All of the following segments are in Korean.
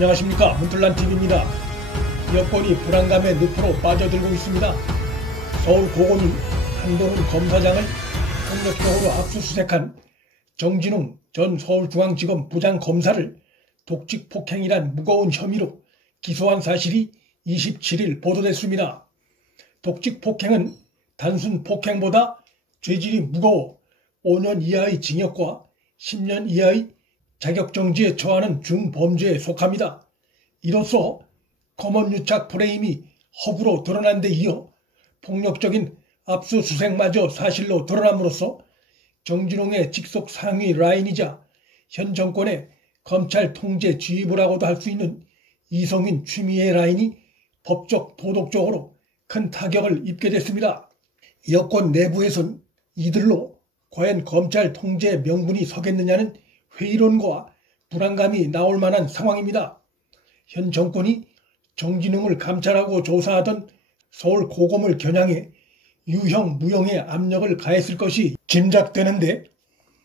안녕하십니까, 문틀란TV입니다. 여권이 불안감의 늪으로 빠져들고 있습니다. 서울 고검이 한동훈 검사장을 폭력적으로 압수수색한 정진웅 전 서울중앙지검 부장검사를 독직폭행이란 무거운 혐의로 기소한 사실이 27일 보도됐습니다. 독직폭행은 단순 폭행보다 죄질이 무거워 5년 이하의 징역과 10년 이하의 자격정지에 처하는 중범죄에 속합니다. 이로써 검언유착 프레임이 허구로 드러난 데 이어 폭력적인 압수수색마저 사실로 드러남으로써 정진웅의 직속 상위 라인이자 현 정권의 검찰 통제 지휘부라고도 할 수 있는 이성인 추미애 라인이 법적 도덕적으로 큰 타격을 입게 됐습니다. 여권 내부에선 이들로 과연 검찰 통제 명분이 서겠느냐는 회의론과 불안감이 나올 만한 상황입니다. 현 정권이 정진웅을 감찰하고 조사하던 서울 고검을 겨냥해 유형, 무형의 압력을 가했을 것이 짐작되는데,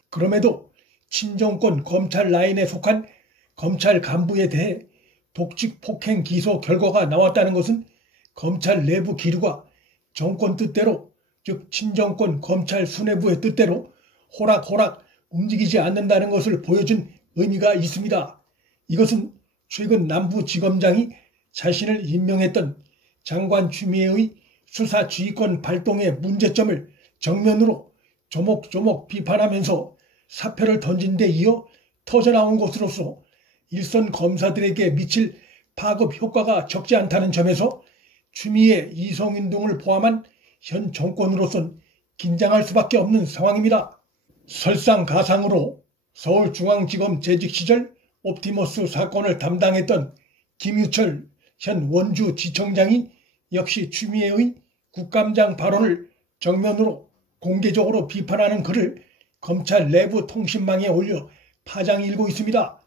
그럼에도 친정권 검찰 라인에 속한 검찰 간부에 대해 독직폭행 기소 결과가 나왔다는 것은 검찰 내부 기류가 정권 뜻대로, 즉 친정권 검찰 수뇌부의 뜻대로 호락호락 움직이지 않는다는 것을 보여준 의미가 있습니다. 이것은 최근 남부지검장이 자신을 임명했던 장관 추미애의 수사 지휘권 발동의 문제점을 정면으로 조목조목 비판하면서 사표를 던진 데 이어 터져나온 것으로서 일선 검사들에게 미칠 파급 효과가 적지 않다는 점에서 추미애, 이성윤 등을 포함한 현 정권으로선 긴장할 수밖에 없는 상황입니다. 설상가상으로 서울중앙지검 재직 시절 옵티머스 사건을 담당했던 김유철 현 원주지청장이 역시 추미애의 국감장 발언을 정면으로 공개적으로 비판하는 글을 검찰 내부 통신망에 올려 파장이 일고 있습니다.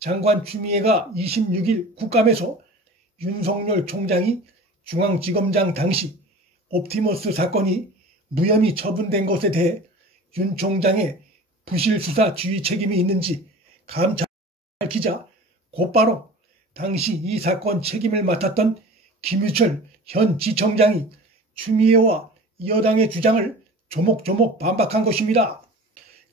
장관 추미애가 26일 국감에서 윤석열 총장이 중앙지검장 당시 옵티머스 사건이 무혐의 처분된 것에 대해 윤 총장의 부실 수사 지휘 책임이 있는지 감찰 밝히자 곧바로 당시 이 사건 책임을 맡았던 김유철 현 지청장이 추미애와 여당의 주장을 조목조목 반박한 것입니다.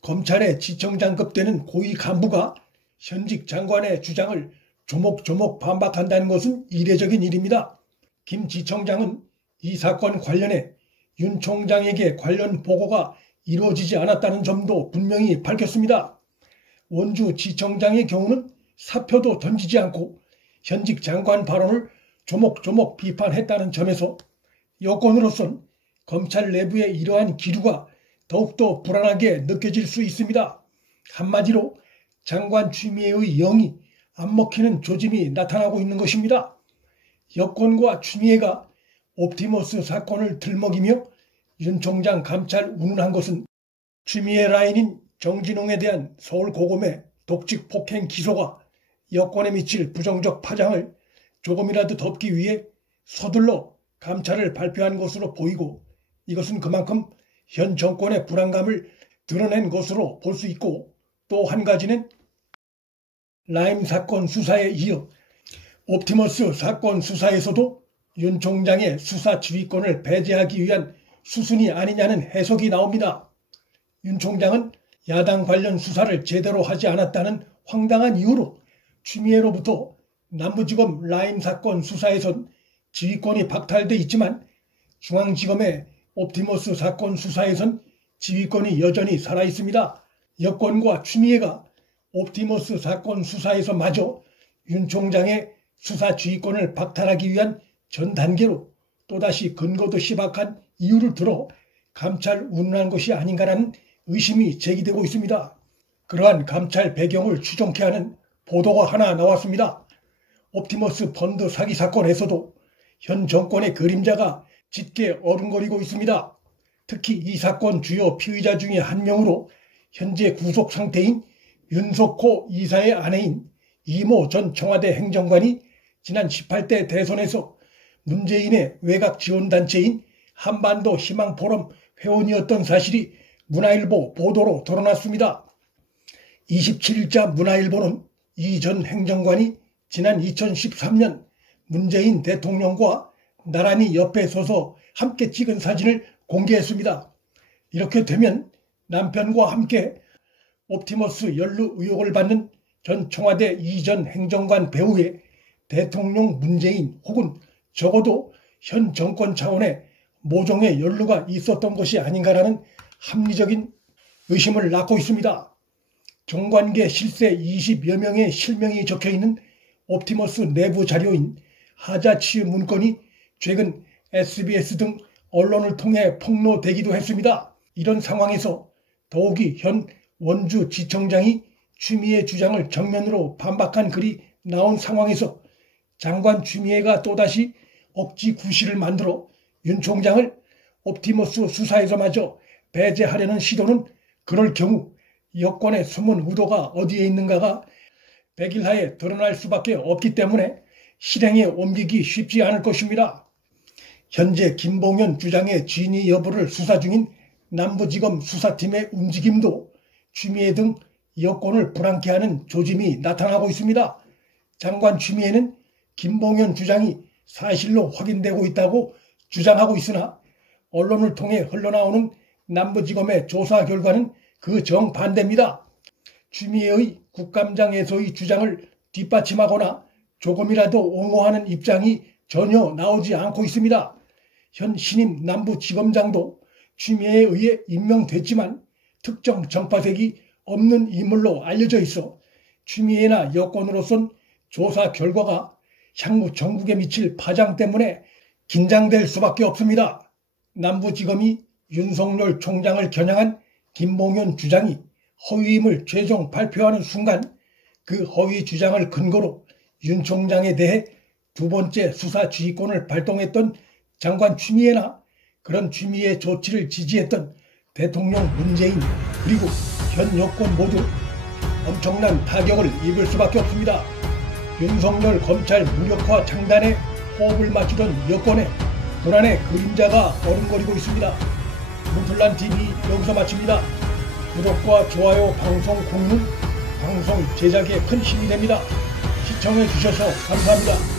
검찰의 지청장급 되는 고위 간부가 현직 장관의 주장을 조목조목 반박한다는 것은 이례적인 일입니다. 김 지청장은 이 사건 관련해 윤 총장에게 관련 보고가 이루어지지 않았다는 점도 분명히 밝혔습니다. 원주지청장의 경우는 사표도 던지지 않고 현직 장관 발언을 조목조목 비판했다는 점에서 여권으로선 검찰 내부의 이러한 기류가 더욱더 불안하게 느껴질 수 있습니다. 한마디로 장관 추미애의 영이 안 먹히는 조짐이 나타나고 있는 것입니다. 여권과 추미애가 옵티머스 사건을 들먹이며 윤 총장 감찰 운운한 것은 추미애 라인인 정진웅에 대한 서울 고검의 독직폭행 기소가 여권에 미칠 부정적 파장을 조금이라도 덮기 위해 서둘러 감찰을 발표한 것으로 보이고, 이것은 그만큼 현 정권의 불안감을 드러낸 것으로 볼 수 있고, 또 한 가지는 라임 사건 수사에 이어 옵티머스 사건 수사에서도 윤 총장의 수사 지휘권을 배제하기 위한 수순이 아니냐는 해석이 나옵니다. 윤 총장은 야당 관련 수사를 제대로 하지 않았다는 황당한 이유로 추미애로부터 남부지검 라임 사건 수사에선 지휘권이 박탈돼 있지만 중앙지검의 옵티머스 사건 수사에선 지휘권이 여전히 살아있습니다. 여권과 추미애가 옵티머스 사건 수사에서마저 윤 총장의 수사 지휘권을 박탈하기 위한 전 단계로 또다시 근거도 희박한 이유를 들어 감찰 운운한 것이 아닌가라는 의심이 제기되고 있습니다. 그러한 감찰 배경을 추정케 하는 보도가 하나 나왔습니다. 옵티머스 펀드 사기 사건에서도 현 정권의 그림자가 짙게 어른거리고 있습니다. 특히 이 사건 주요 피의자 중에 한 명으로 현재 구속 상태인 윤석호 이사의 아내인 이모 전 청와대 행정관이 지난 18대 대선에서 문재인의 외곽 지원단체인 한반도 희망포럼 회원이었던 사실이 문화일보 보도로 드러났습니다. 27일자 문화일보는 이 전 행정관이 지난 2013년 문재인 대통령과 나란히 옆에 서서 함께 찍은 사진을 공개했습니다. 이렇게 되면 남편과 함께 옵티머스 연루 의혹을 받는 전 청와대 이전 행정관 배우의 대통령 문재인 혹은 적어도 현 정권 차원의 모종의 연루가 있었던 것이 아닌가라는 합리적인 의심을 낳고 있습니다. 정관계 실세 20여 명의 실명이 적혀있는 옵티머스 내부 자료인 하자치유 문건이 최근 SBS 등 언론을 통해 폭로되기도 했습니다. 이런 상황에서 더욱이 현 원주지청장이 추미애 주장을 정면으로 반박한 글이 나온 상황에서 장관 추미애가 또다시 억지 구실을 만들어 윤 총장을 옵티머스 수사에서마저 배제하려는 시도는 그럴 경우 여권의 숨은 의도가 어디에 있는가가 백일하에 드러날 수밖에 없기 때문에 실행에 옮기기 쉽지 않을 것입니다. 현재 김봉현 주장의 진위 여부를 수사 중인 남부지검 수사팀의 움직임도 추미애 등 여권을 불안케 하는 조짐이 나타나고 있습니다. 장관 추미애는 김봉현 주장이 사실로 확인되고 있다고 주장하고 있으나 언론을 통해 흘러나오는 남부지검의 조사 결과는 그 정반대입니다. 추미애의 국감장에서의 주장을 뒷받침하거나 조금이라도 옹호하는 입장이 전혀 나오지 않고 있습니다. 현 신임 남부지검장도 추미애에 의해 임명됐지만 특정 정파색이 없는 인물로 알려져 있어 추미애나 여권으로선 조사 결과가 향후 전국에 미칠 파장 때문에 긴장될 수밖에 없습니다. 남부지검이 윤석열 총장을 겨냥한 김봉현 주장이 허위임을 최종 발표하는 순간 그 허위 주장을 근거로 윤 총장에 대해 두 번째 수사 지휘권을 발동했던 장관 추미애나 그런 추미애 조치를 지지했던 대통령 문재인 그리고 현 여권 모두 엄청난 타격을 입을 수밖에 없습니다. 윤석열 검찰 무력화 창단에 호흡을 맞추던 여권에 불안의 그림자가 어른거리고 있습니다. 문플란TV 여기서 마칩니다. 구독과 좋아요, 방송 공유, 방송 제작에 큰 힘이 됩니다. 시청해 주셔서 감사합니다.